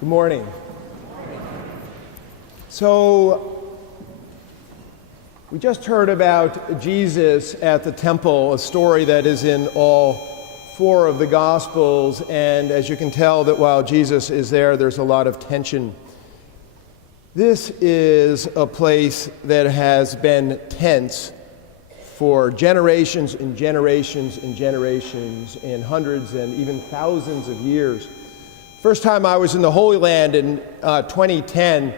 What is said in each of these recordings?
Good morning. So, we just heard about Jesus at the temple, a story that is in all four of the Gospels, and as you can tell that while Jesus is there, there's a lot of tension. This is a place that has been tense for generations and generations and generations, and hundreds and even thousands of years. First time I was in the Holy Land in 2010,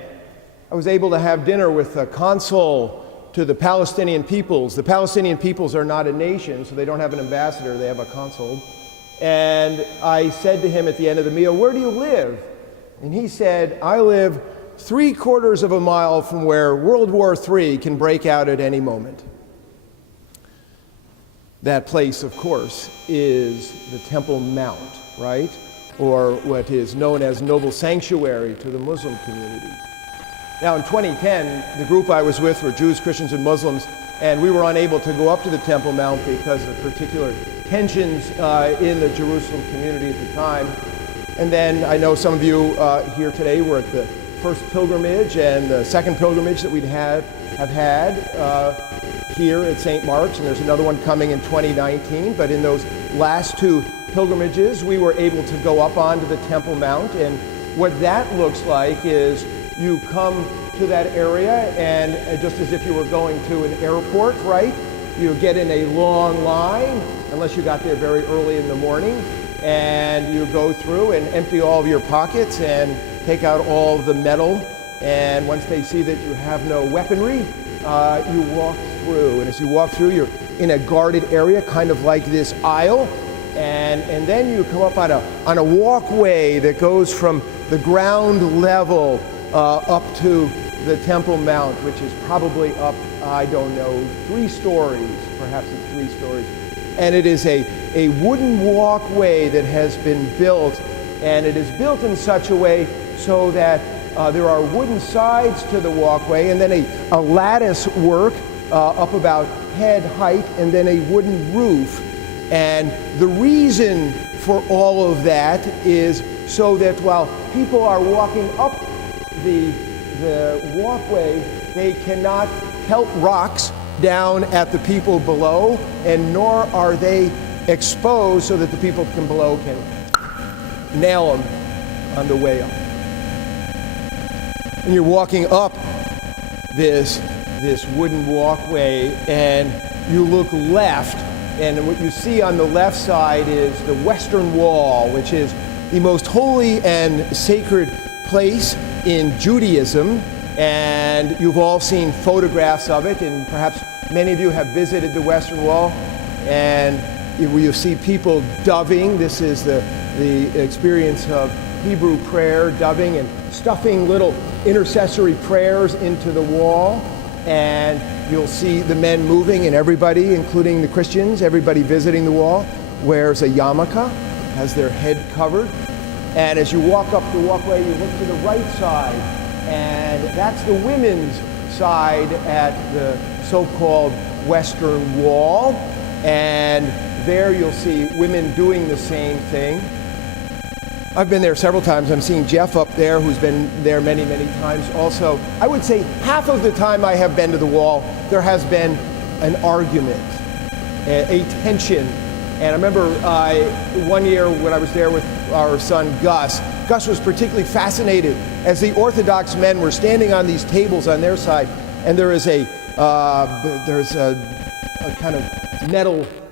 I was able to have dinner with the consul to the Palestinian peoples. The Palestinian peoples are not a nation, so they don't have an ambassador, they have a consul. And I said to him at the end of the meal, "Where do you live?" And he said, "I live 3/4 of a mile from where World War III can break out at any moment." That place, of course, is the Temple Mount, right? Or what is known as Noble Sanctuary to the Muslim community. Now in 2010, the group I was with were Jews, Christians, and Muslims, and we were unable to go up to the Temple Mount because of particular tensions in the Jerusalem community at the time. And then I know some of you here today were at the first pilgrimage and the second pilgrimage that we'd have had here at St. Mark's, and there's another one coming in 2019. But in those last two pilgrimages, we were able to go up onto the Temple Mount, and what that looks like is you come to that area, and just as if you were going to an airport, right? You get in a long line, unless you got there very early in the morning, and you go through and empty all of your pockets and take out all of the metal, and once they see that you have no weaponry, you walk through. And as you walk through, you're in a guarded area, kind of like this aisle, and then you come up on a walkway that goes from the ground level up to the Temple Mount, which is probably up, I don't know, 3 stories, perhaps it's 3 stories. And it is a wooden walkway that has been built, and it is built in such a way so that there are wooden sides to the walkway, and then a lattice work up about head height, and then a wooden roof. And the reason for all of that is so that while people are walking up the walkway, they cannot pelt rocks down at the people below, and nor are they exposed so that the people below can nail them on the way up. And you're walking up this wooden walkway, and you look left, and what you see on the left side is the Western Wall, which is the most holy and sacred place in Judaism, and you've all seen photographs of it, and perhaps many of you have visited the Western Wall, and you see people doving. This is the experience of Hebrew prayer, doving and stuffing little intercessory prayers into the wall, and you'll see the men moving, and everybody, including the Christians, everybody visiting the wall, wears a yarmulke, has their head covered. And as you walk up the walkway, you look to the right side, and that's the women's side at the so-called Western Wall. And there you'll see women doing the same thing. I've been there several times. I'm seeing Jeff up there, who's been there many, many times also. I would say half of the time I have been to the wall, there has been an argument, a tension. And I remember one year when I was there with our son Gus was particularly fascinated as the Orthodox men were standing on these tables on their side, and there's a kind of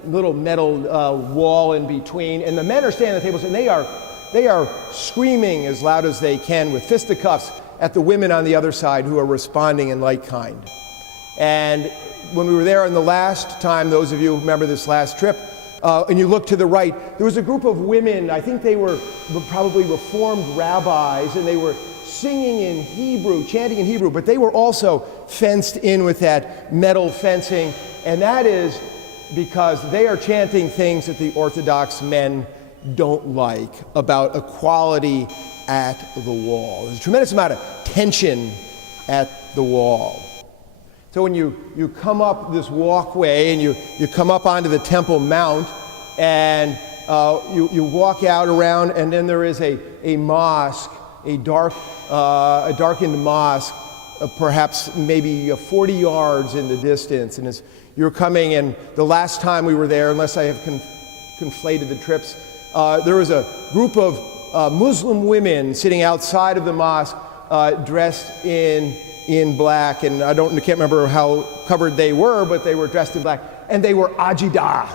little metal wall in between, and the men are standing at the tables, and they are screaming as loud as they can with fisticuffs at the women on the other side who are responding in like kind. And when we were there on the last time, those of you who remember this last trip, and you look to the right, there was a group of women, I think they were probably Reformed rabbis, and they were singing in Hebrew, chanting in Hebrew, but they were also fenced in with that metal fencing, and that is because they are chanting things that the Orthodox men don't like about equality at the wall. There's a tremendous amount of tension at the wall. So when you come up this walkway and you come up onto the Temple Mount, and you walk out around, and then there is a mosque a darkened mosque, perhaps maybe 40 yards in the distance. And as you're coming, and the last time we were there, unless I have conflated the trips, there was a group of Muslim women sitting outside of the mosque, dressed in black, and I can't remember how covered they were, but they were dressed in black, and they were ajida.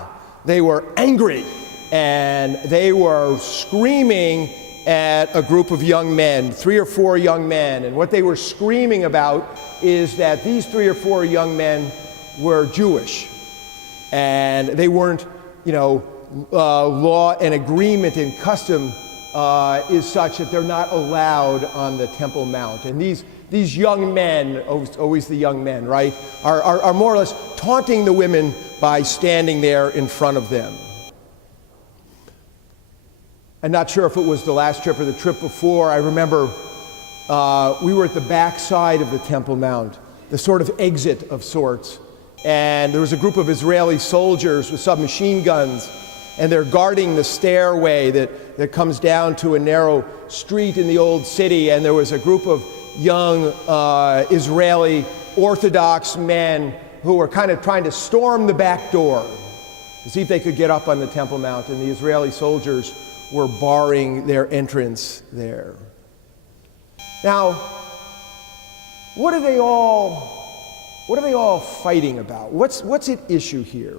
They were angry, and they were screaming at a group of young men, 3 or 4 young men, and what they were screaming about is that these 3 or 4 young men were Jewish, and they weren't, law and agreement and custom is such that they're not allowed on the Temple Mount. And these young men, always the young men, right, are more or less taunting the women by standing there in front of them. I'm not sure if it was the last trip or the trip before. I remember we were at the back side of the Temple Mount, the sort of exit of sorts. And there was a group of Israeli soldiers with submachine guns, and they're guarding the stairway that comes down to a narrow street in the old city. And there was a group of young Israeli Orthodox men who were kind of trying to storm the back door to see if they could get up on the Temple Mount, and the Israeli soldiers were barring their entrance there. Now, what are they all fighting about? What's at issue here?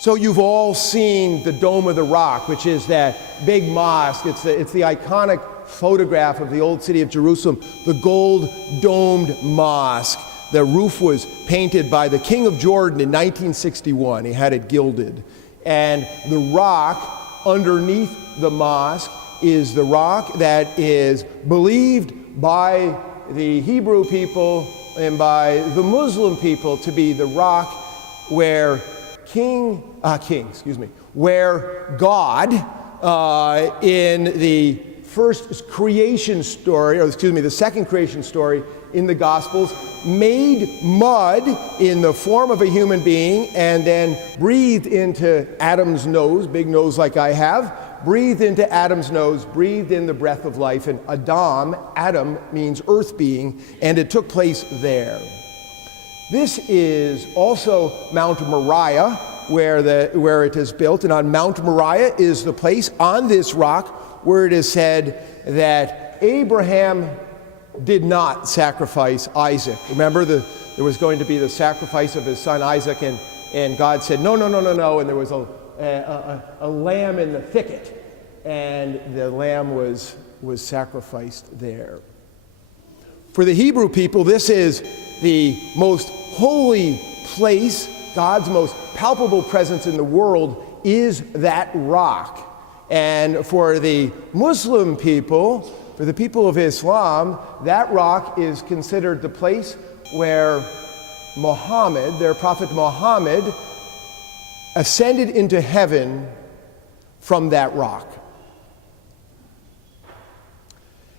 So you've all seen the Dome of the Rock, which is that big mosque. It's the iconic photograph of the old city of Jerusalem, the gold-domed mosque. The roof was painted by the King of Jordan in 1961. He had it gilded. And the rock underneath the mosque is the rock that is believed by the Hebrew people and by the Muslim people to be the rock where where God in the first creation story, the second creation story in the Gospels, made mud in the form of a human being and then breathed into Adam's nose, big nose like I have, breathed into Adam's nose, breathed in the breath of life, and Adam means earth being, and it took place there. This is also Mount Moriah, where it is built, and on Mount Moriah is the place on this rock where it is said that Abraham did not sacrifice Isaac. Remember, there was going to be the sacrifice of his son Isaac, and God said, no, and there was a lamb in the thicket, and the lamb was sacrificed there. For the Hebrew people, this is the most holy place. God's most palpable presence in the world is that rock. And for the Muslim people, for the people of Islam, that rock is considered the place where Muhammad, their prophet Muhammad, ascended into heaven from that rock.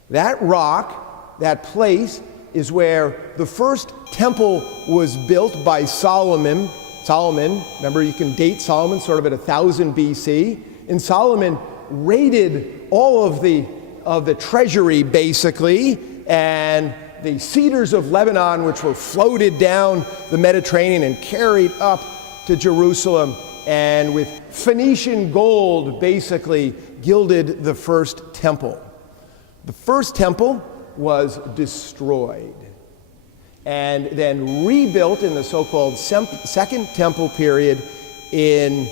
That rock, that place, is where the first temple was built by Solomon. Remember, you can date Solomon sort of at 1000 BC. And Solomon raided all of the treasury, basically, and the cedars of Lebanon, which were floated down the Mediterranean and carried up to Jerusalem, and with Phoenician gold, basically, gilded the first temple. The first temple was destroyed and then rebuilt in the so-called Second Temple period in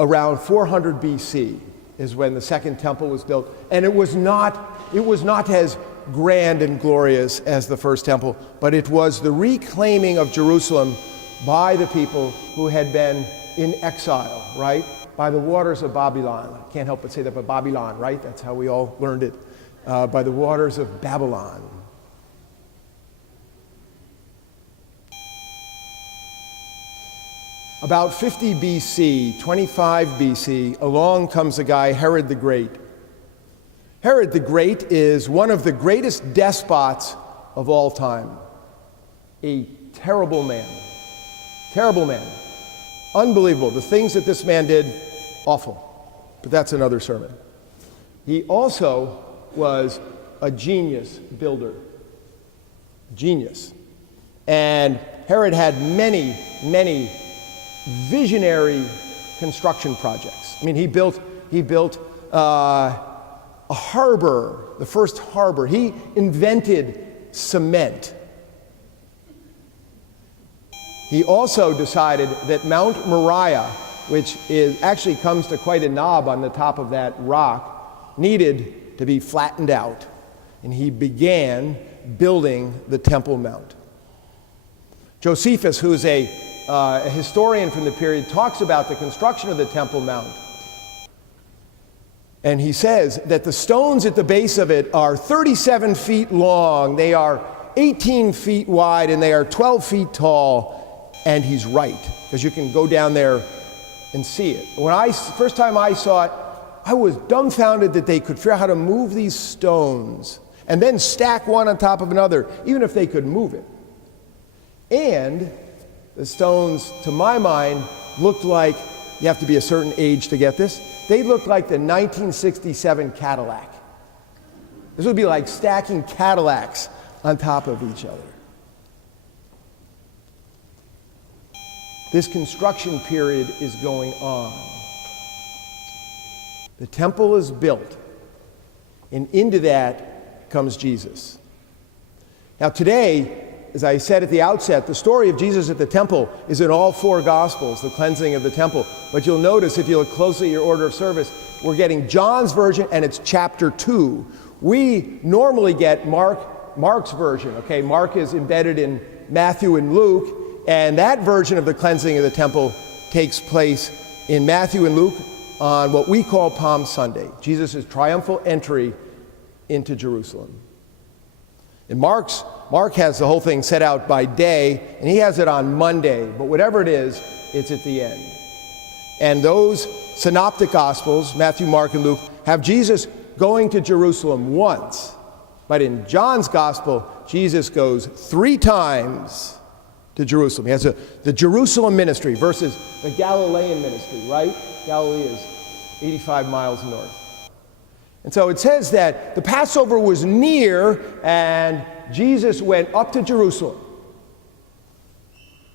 around 400 BC is when the Second Temple was built. And it was not as grand and glorious as the First Temple, but it was the reclaiming of Jerusalem by the people who had been in exile, right? By the waters of Babylon. I can't help but say that, but Babylon, right? That's how we all learned it. By the waters of Babylon. About 50 BC, 25 BC, along comes a guy, Herod the Great. Herod the Great is one of the greatest despots of all time. A terrible man. Terrible man. Unbelievable. The things that this man did, awful. But that's another sermon. He also was a genius builder. Genius. And Herod had many, many visionary construction projects. I mean, he built a harbor, the first harbor. He invented cement. He also decided that Mount Moriah, which actually comes to quite a knob on the top of that rock, needed to be flattened out. And he began building the Temple Mount. Josephus, who's a historian from the period, talks about the construction of the Temple Mount. And he says that the stones at the base of it are 37 feet long, they are 18 feet wide, and they are 12 feet tall. And he's right, because you can go down there and see it. First time I saw it, I was dumbfounded that they could figure out how to move these stones and then stack one on top of another, even if they could move it. And the stones, to my mind, looked like, you have to be a certain age to get this, they looked like the 1967 Cadillac. This would be like stacking Cadillacs on top of each other. This construction period is going on. The temple is built, and into that comes Jesus. Now today, as I said at the outset, the story of Jesus at the temple is in all four Gospels, the cleansing of the temple. But you'll notice, if you look closely at your order of service, we're getting John's version, and it's chapter 2. We normally get Mark's version. Okay, Mark is embedded in Matthew and Luke, and that version of the cleansing of the temple takes place in Matthew and Luke on what we call Palm Sunday, Jesus' triumphal entry into Jerusalem. And Mark has the whole thing set out by day, and he has it on Monday, but whatever it is, it's at the end. And those synoptic Gospels, Matthew, Mark, and Luke, have Jesus going to Jerusalem once. But in John's Gospel, Jesus goes 3 times to Jerusalem. He has the Jerusalem ministry versus the Galilean ministry, right? Galilee is 85 miles north. And so it says that the Passover was near, and Jesus went up to Jerusalem.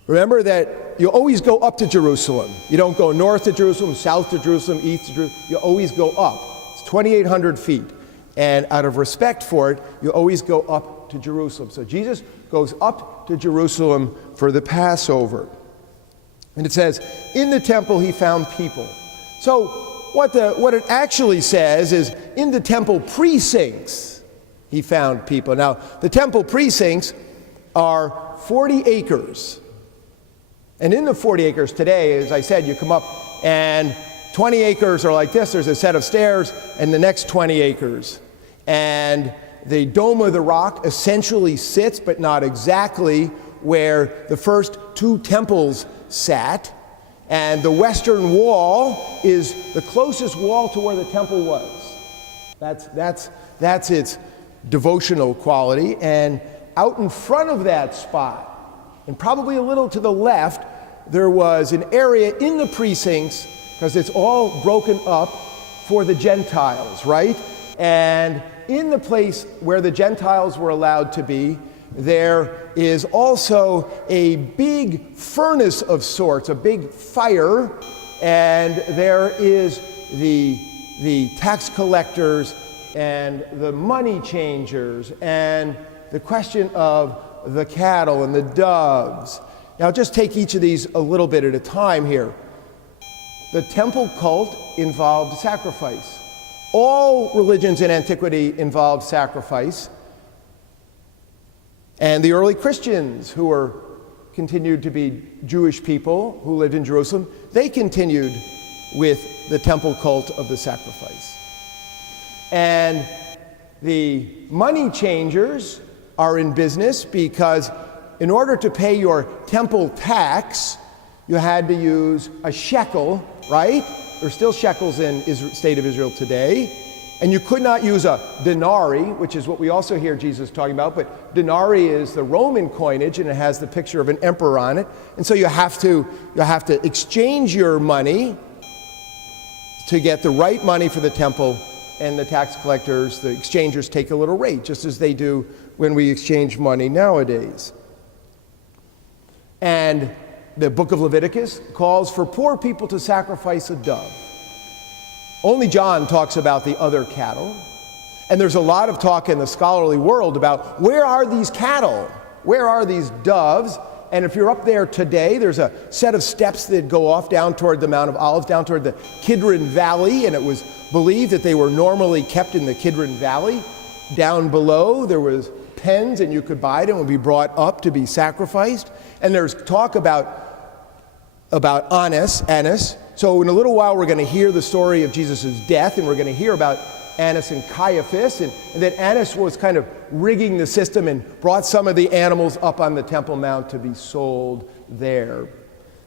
Remember that you always go up to Jerusalem. You don't go north to Jerusalem, south to Jerusalem, east to Jerusalem. You always go up. It's 2,800 feet. And out of respect for it, you always go up to Jerusalem. So Jesus goes up to Jerusalem for the Passover. And it says, in the temple he found people. So what it actually says is, in the temple precincts he found people. Now, the temple precincts are 40 acres. And in the 40 acres today, as I said, you come up and 20 acres are like this. There's a set of stairs, and the next 20 acres. And the Dome of the Rock essentially sits, but not exactly, where the first 2 temples sat. And the western wall is the closest wall to where the temple was. That's its devotional quality. And out in front of that spot, and probably a little to the left, there was an area in the precincts, because it's all broken up for the Gentiles, right? And in the place where the Gentiles were allowed to be, there is also a big furnace of sorts, a big fire, and there is the tax collectors and the money changers and the question of the cattle and the doves. Now just take each of these a little bit at a time here. The temple cult involved sacrifice. All religions in antiquity involved sacrifice. And the early Christians, who continued to be Jewish people who lived in Jerusalem, they continued with the temple cult of the sacrifice. And the money changers are in business because in order to pay your temple tax, you had to use a shekel, right? There's still shekels in the state of Israel today. And you could not use a denarii, which is what we also hear Jesus talking about, but denarii is the Roman coinage, and it has the picture of an emperor on it. And so you have to exchange your money to get the right money for the temple and the tax collectors, the exchangers, take a little rate, just as they do when we exchange money nowadays. And the book of Leviticus calls for poor people to sacrifice a dove. Only John talks about the other cattle. And there's a lot of talk in the scholarly world about where are these cattle? Where are these doves? And if you're up there today, there's a set of steps that go off down toward the Mount of Olives, down toward the Kidron Valley, and it was believed that they were normally kept in the Kidron Valley. Down below, there was pens, and you could buy them and be brought up to be sacrificed. And there's talk about Annas. So in a little while, we're going to hear the story of Jesus' death, and we're going to hear about Annas and Caiaphas, and that Annas was kind of rigging the system and brought some of the animals up on the Temple Mount to be sold there.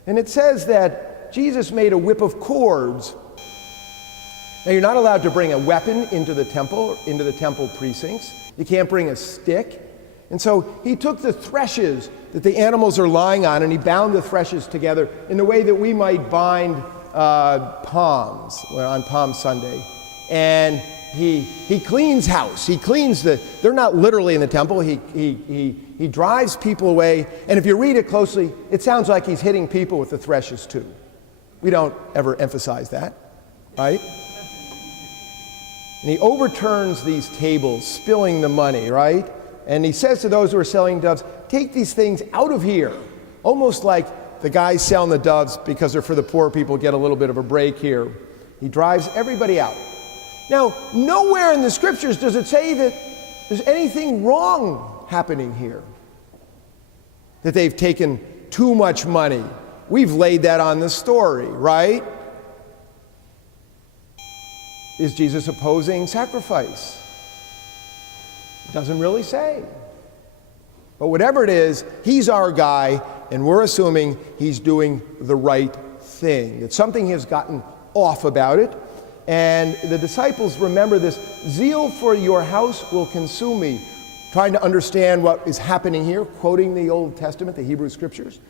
And it says that Jesus made a whip of cords. Now, you're not allowed to bring a weapon into the temple precincts. You can't bring a stick. And so he took the threshes that the animals are lying on, and he bound the threshes together in the way that we might bind palms on Palm Sunday. And he cleans house. He cleans they're not literally in the temple. He drives people away. And if you read it closely, it sounds like he's hitting people with the threshes too. We don't ever emphasize that, right? And he overturns these tables, spilling the money, right? And he says to those who are selling doves, take these things out of here. Almost like the guys selling the doves, because they're for the poor people, get a little bit of a break here. He drives everybody out. Now, nowhere in the scriptures does it say that there's anything wrong happening here, that they've taken too much money. We've laid that on the story, right? Is Jesus opposing sacrifice? It doesn't really say. But whatever it is, he's our guy, and we're assuming he's doing the right thing, that something has gotten off about it. And the disciples remember this: zeal for your house will consume me. Trying to understand what is happening here, quoting the Old Testament, the Hebrew Scriptures.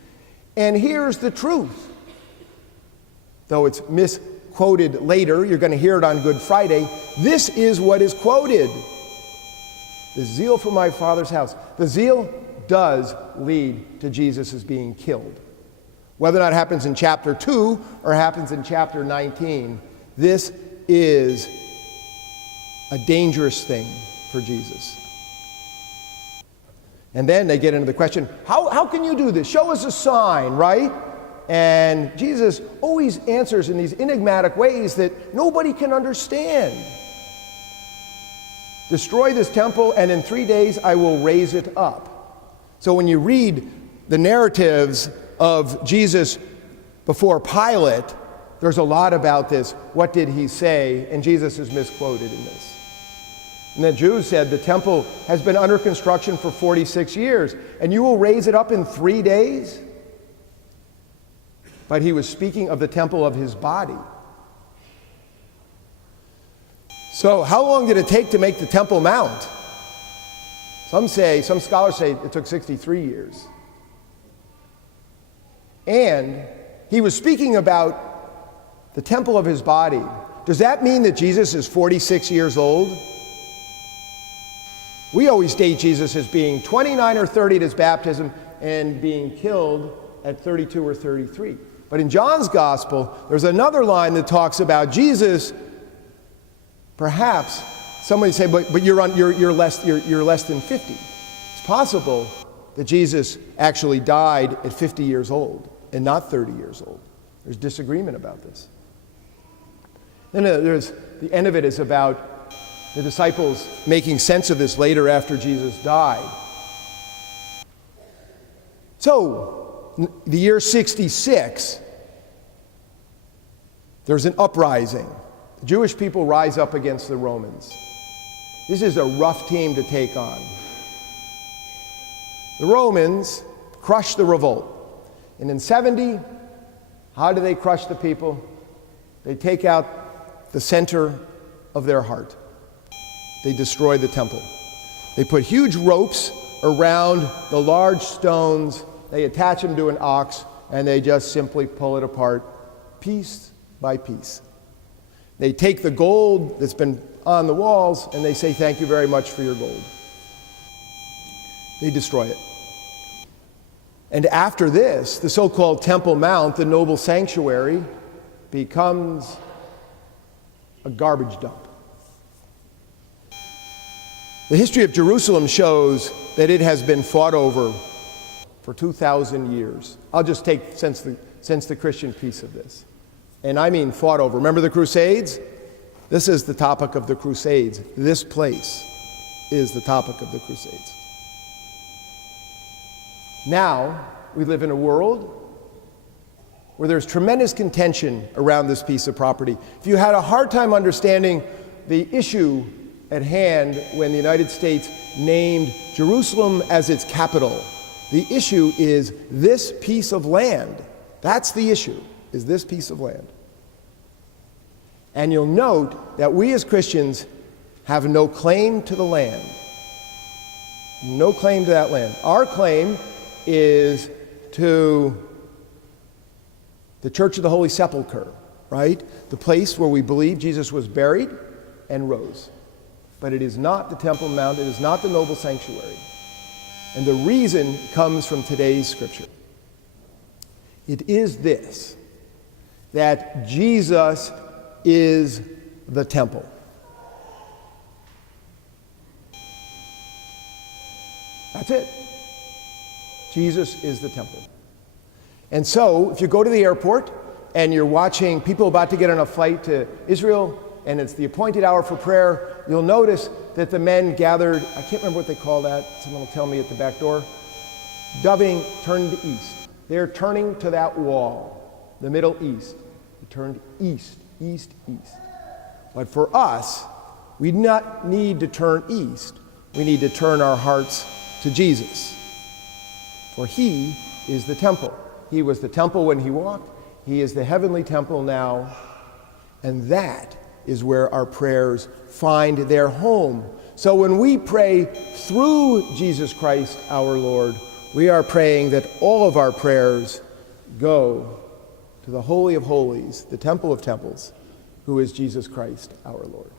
And here's the truth. Though it's misquoted later, you're going to hear it on Good Friday. This is what is quoted. The zeal for my Father's house. The zeal does lead to Jesus' being killed. Whether or not it happens in chapter 2 or happens in chapter 19, this is a dangerous thing for Jesus. And then they get into the question, how can you do this? Show us a sign, right? And Jesus always answers in these enigmatic ways that nobody can understand. Destroy this temple, and in 3 days I will raise it up. So when you read the narratives of Jesus before Pilate, there's a lot about this. What did he say? And Jesus is misquoted in this. And the Jews said, the temple has been under construction for 46 years, and you will raise it up in 3 days? But he was speaking of the temple of his body. So how long did it take to make the Temple Mount? Some scholars say it took 63 years. And he was speaking about the temple of his body. Does that mean that Jesus is 46 years old? We always date Jesus as being 29 or 30 at his baptism and being killed at 32 or 33. But in John's gospel, there's another line that talks about Jesus. Perhaps somebody say, but you're less than 50. It's possible that Jesus actually died at 50 years old and not 30 years old. There's disagreement about this. Then there's the end of it is about the disciples making sense of this later after Jesus died. So, the year 66, there's an uprising. The Jewish people rise up against the Romans. This is a rough team to take on. The Romans crush the revolt. And in 70, how do they crush the people? They take out the center of their heart. They destroy the temple. They put huge ropes around the large stones. They attach them to an ox, and they just simply pull it apart piece by piece. They take the gold that's been on the walls, and they say, "Thank you very much for your gold." They destroy it. And after this, the so-called Temple Mount, the noble sanctuary, becomes a garbage dump. The history of Jerusalem shows that it has been fought over for 2,000 years. I'll just take since the Christian piece of this. And I mean fought over. Remember the Crusades? This is the topic of the Crusades. This place is the topic of the Crusades. Now, we live in a world where there's tremendous contention around this piece of property. If you had a hard time understanding the issue at hand when the United States named Jerusalem as its capital, the issue is this piece of land. That's the issue, is this piece of land. And you'll note that we as Christians have no claim to the land. No claim to that land. Our claim is to the Church of the Holy Sepulchre, right? The place where we believe Jesus was buried and rose. But it is not the Temple Mount, it is not the noble sanctuary. And the reason comes from today's scripture. It is this, that Jesus is the temple. That's it. Jesus is the temple. And so, if you go to the airport and you're watching people about to get on a flight to Israel, and it's the appointed hour for prayer, you'll notice that the men gathered, I can't remember what they call that, someone will tell me at the back door, doving turned east. They're turning to that wall, the Middle East. They turned east, east, east. But for us, we do not need to turn east. We need to turn our hearts to Jesus. For he is the temple. He was the temple when he walked. He is the heavenly temple now. And that is where our prayers find their home. So when we pray through Jesus Christ our Lord, we are praying that all of our prayers go to the Holy of Holies, the Temple of Temples, who is Jesus Christ our Lord.